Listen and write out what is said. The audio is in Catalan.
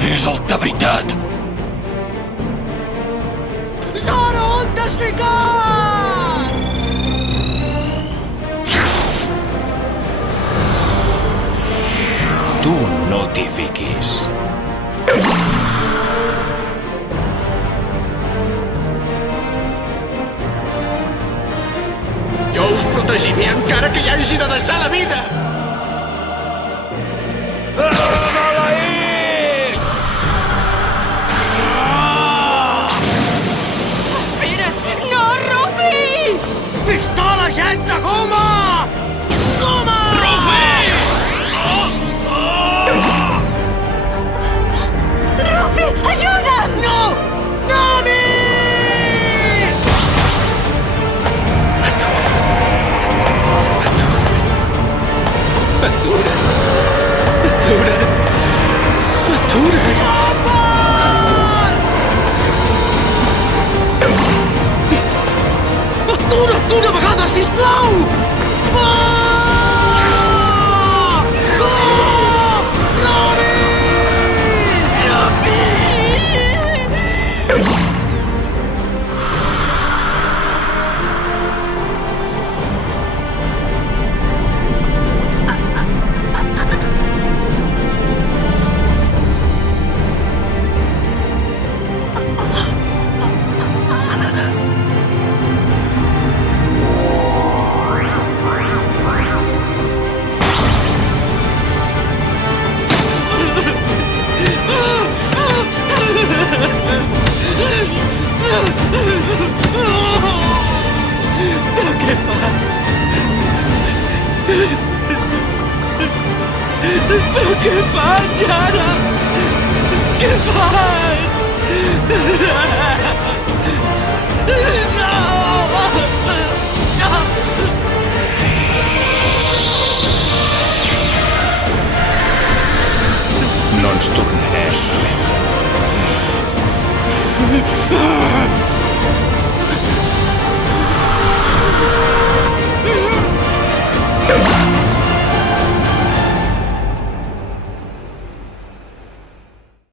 És el de veritat! Zoro, on t'has ficat? Tu no t'hi fiquis. Jo us protegiré encara que hi hagi de deixar la vida! Espera't! No, Rufi! Pistola, gent de goma! Goma! Rufi, ajuda'm! No! Nami! Atura't d'una vegada, sisplau! Però què faig ara? Què faig?